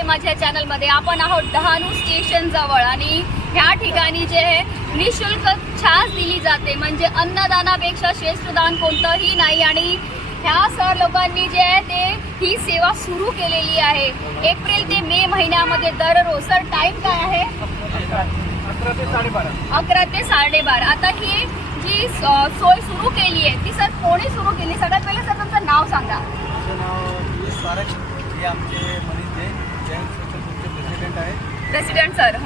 चॅनलमध्ये आपण आहोत डहाणू स्टेशन जवळ आणि ह्या ठिकाणी जे आहे निशुल्क छास दिली जाते म्हणजे अन्नदानापेक्षा श्रेष्ठ दान कोणतंही नाही आणि ह्या सर लोकांनी जे आहे ते ही सेवा सुरू केलेली आहे. एप्रिल ते मे महिन्यामध्ये दररोज. सर टाईम काय आहे? अकरा ते साडेबारा. आता ही जी सोय सुरू केली आहे ती सर कोणी सुरू केली? सगळ्यात पहिले सर तुमचं नाव सांगा. President sir.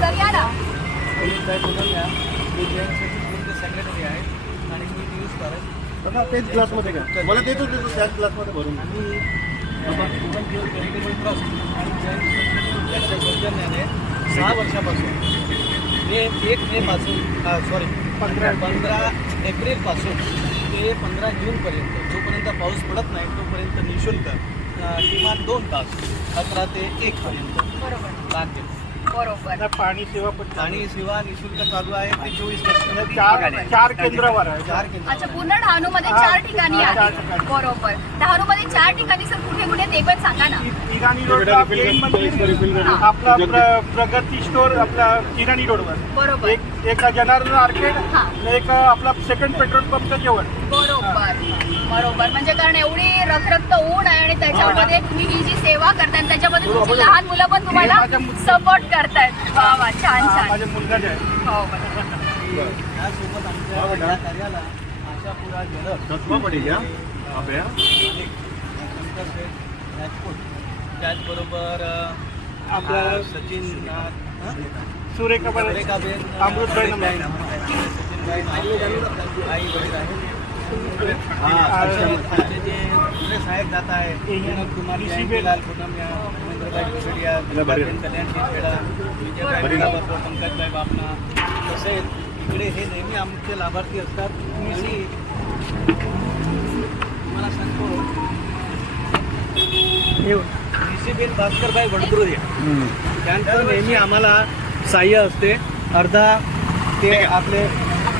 सर या ना. सेक्रेटरी आहेत आणि मी पारख बघा तेच क्लासमध्ये का मला देतो देतो त्याच क्लासमध्ये भरून. आणि आणि सहा वर्षापासून मे एक मे पासून सॉरी पंधरा. पंधरा एप्रिलपासून ते पंधरा जूनपर्यंत जोपर्यंत पाऊस पडत नाही तोपर्यंत निशुल्क किमान दोन तास अकरा ते एकपर्यंत बरोबर. दान देतो बरोबर. पाणी सेवा पण आणि सेवा निशुल्क चालू आहे. ते चोवीस तास. चार चार केंद्रावर आहे. चार केंद्र अच्छा पूर्ण डहाणू मध्ये हा, चार ठिकाणी हा, चार आहे ठिकाणी. बरोबर. डहाणू मध्ये चार ठिकाणी सर कुठे कुठे ते पण सांगा ना. इराणी मंदिर हा. आपला प्र- प्रगती स्टोर आपला इराणी रोडवर. बरोबर. एक एक जनार्दन आर्केड हा. आणि एक आपला सेकंड पेट्रोल पंपचं जेवण. बरोबर. बरोबर. म्हणजे कारण एवढी रखरक्त ऊन आहे आणि त्याच्यामध्ये तुम्ही ही जी सेवा करताय आणि त्याच्यामध्ये तुमची लहान मुलं पण तुम्हाला हे सपोर्ट करतायत वा वा छान हा, छान माझ्या मुलगा जे आहे हो बरोबर यासोबत आमच्या या कार्याला आशापुरा जलद राजकोट त्याचबरोबर अ, आपला सचिन हं? सुरेखा सुरेखाबेन, नंबर. आई वडील आहेत हा, आहे विनोद कुमार पूनम या महेंद्रभाई कल्याण विजयभाई पंकजभाई बापना. तसेच इकडे हे नेहमी आमचे लाभार्थी असतात. आणि तुम्हाला सांगतो निशिबेन भास्करभाई वडकुरुदे त्यांचं नेहमी आम्हाला सहाय्य असते. अर्धा ते आपले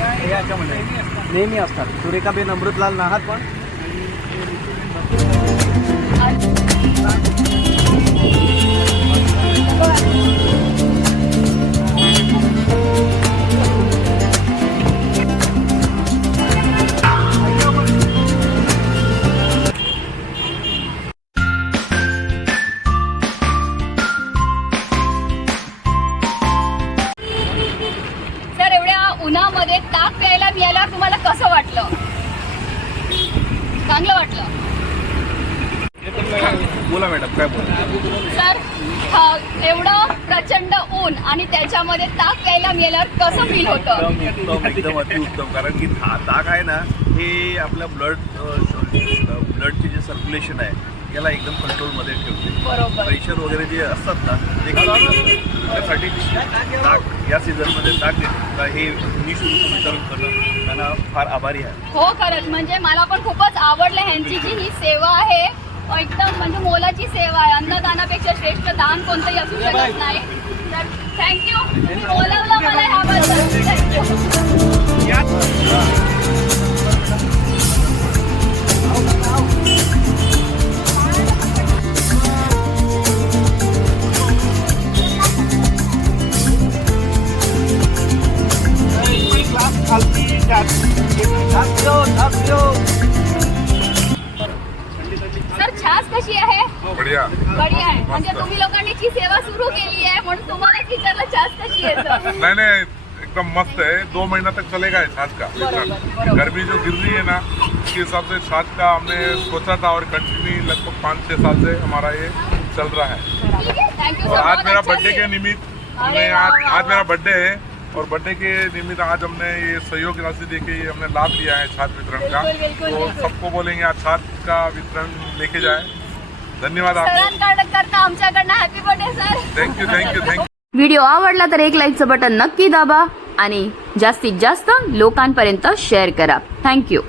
हे याच्यामध्ये. नेहमी असतात. सुरेखाबेन अमृतलाल नाहात पण. उन्हामध्ये ताक प्यायला मिळाल्यावर तुम्हाला कसं वाटलं? चांगलं वाटलं? बोला मॅडम काय बोला सर एवढं प्रचंड ऊन आणि त्याच्यामध्ये ताक प्यायला मिळाल्यावर कसं फील होतं? एकदम उत्तम एकदम अतिउत्तम कारण की ताक आहे ना हे आपल्या ब्लड ब्लडचे जे सर्क्युलेशन आहे याला एकदम कंट्रोलमध्ये ठेवते. बरोबर. प्रेशर वगैरे जे असतात ना ते. त्यासाठी ताक या सीझनमध्ये ताक देतात हे निशुल्क करणं त्यांना फार आभारी आहे. हो खरंच. म्हणजे मला पण खूपच आवडलं ह्यांची जी ही सेवा आहे. एकदम म्हणजे मोलाची सेवा आहे. अन्नदानापेक्षा श्रेष्ठ दान कोणतंही असू शकत नाही. तर थँक्यू बोलवलं मला ह्याबद्दल. थँक्यू बढ़िया। बढिया आहे म्हणजे तुम्ही लोकांनी जी सेवा सुरू केली आहे म्हणून तुम्हाला विचारलं छास कशी आहे सर नहीं नहीं एकदम मस्त है। दो महीना तक चलेगा ये छाछ का। गर्मी जो गिर रही है ना उसके हिसाब से छाछ का हमने सोचा था और कंटिन्यू लगभग पाँच छः साल से हमारा ये चल रहा है। और आज मेरा बर्थडे के निमित्त हमने आज आज मेरा बर्थडे है और बर्थडे के निमित्त आज हमने ये सहयोग राशि देके ये हमने लाभ लिया है छात्र वितरण का। तो सबको बोलेंगे आज छात्र का वितरण लेके जाए। धन्यवाद आपको सरांकडं करता आमच्याकडनं happy birthday sir thank you thank you thank you video आवडला तर एक लाईकचं बटन नक्की दाबा आणि जास्तीत जास्त लोकांपर्यंत शेअर करा. थँक्यू